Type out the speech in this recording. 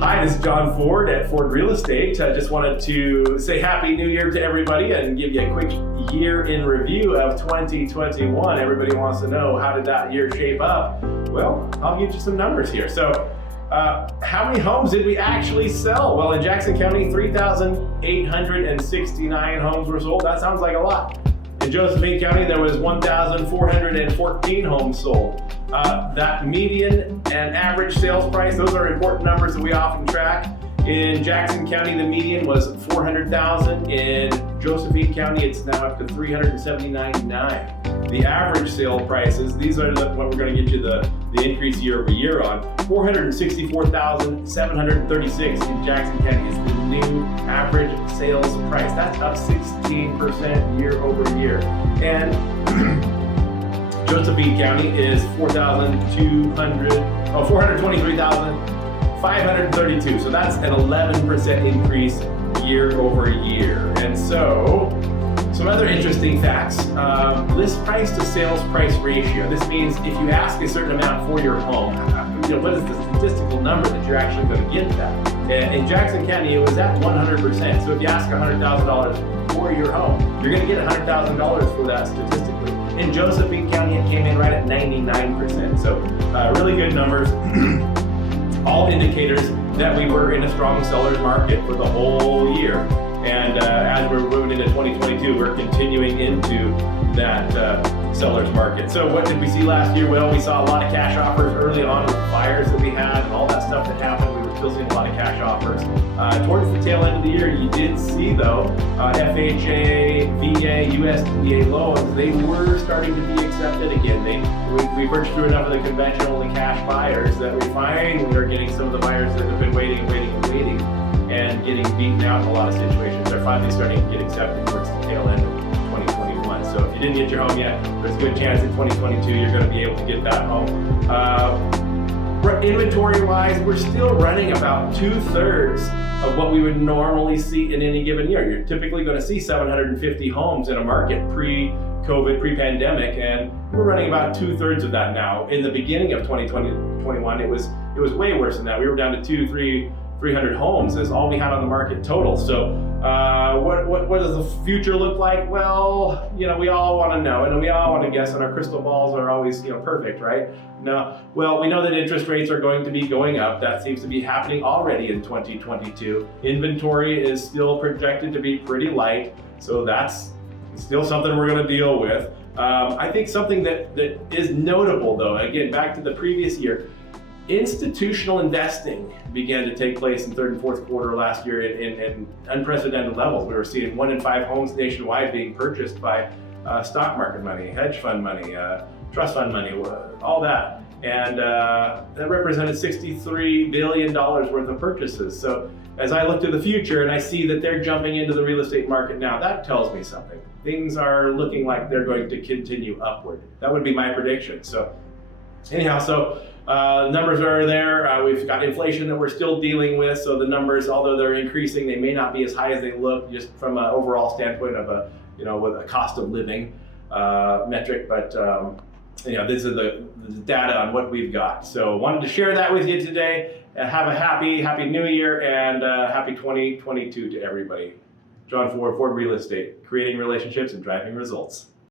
Hi, this is John Ford at Ford Real Estate. I just wanted to say Happy New Year to everybody and give you a quick year in review of 2021. Everybody wants to know, how did that year shape up? Well, I'll give you some numbers here. So, how many homes did we actually sell? Well, in Jackson County, 3,869 homes were sold. That sounds like a lot. In Josephine County, there was 1,414 homes sold. That median and average sales price, those are important numbers that we often track. In Jackson County, the median was $400,000. In Josephine County, it's now up to $379,900. The average sale prices, these are what we're going to get you the increase year over year on. $464,736 in Jackson County is the new average sales price. That's up 16% year over year. And Josephine County is $423,532. So that's an 11% increase year over year. And so, some other interesting facts. List price to sales price ratio. This means if you ask a certain amount for your home, what is the statistical number that you're actually going to get that? In Jackson County, it was at 100%. So if you ask $100,000 for your home, you're going to get $100,000 for that statistically. In Josephine County, it came in right at 99%. So really good numbers. All indicators that we were in a strong seller's market for the whole year. And as we're moving into 2022, we're continuing into that seller's market. So what did we see last year? Well, we saw a lot of cash offers early on with fires that we had and all that stuff that happened. We were still seeing a lot of cash offers. Towards the tail end of the year, you did see, though, FHA, VA, USDA loans, they were starting to be accepted again. We worked through enough of the conventional and cash buyers that we finally are getting some of the buyers that have been waiting and getting beaten out in a lot of situations. They're finally starting to get accepted towards the tail end of 2021. So if you didn't get your home yet, there's a good chance in 2022 you're going to be able to get that home. Inventory-wise, we're still running about 2/3 of what we would normally see in any given year. You're typically going to see 750 homes in a market pre-COVID, pre-pandemic, and we're running about 2/3 of that now. In the beginning of 2021, it was way worse than that. We were down to 300 homes is all we had on the market total. So what does the future look like? Well, we all want to know, and we all want to guess, and our crystal balls are always perfect, right? No. Well, we know that interest rates are going to be going up. That seems to be happening already in 2022. Inventory is still projected to be pretty light, so that's still something we're going to deal with. I think something that is notable, though, again, back to the previous year, institutional investing began to take place in third and fourth quarter last year in unprecedented levels. We were seeing 1 in 5 homes nationwide being purchased by stock market money, hedge fund money, trust fund money, all that. And that represented $63 billion worth of purchases. So as I look to the future and I see that they're jumping into the real estate market now, that tells me something. Things are looking like they're going to continue upward. That would be my prediction. So anyhow, numbers are there. We've got inflation that we're still dealing with. So the numbers, although they're increasing, they may not be as high as they look just from an overall standpoint of with a cost of living metric. This is the data on what we've got. So wanted to share that with you today. Have a happy New Year and happy 2022 to everybody. John Ford, Ford Real Estate, creating relationships and driving results.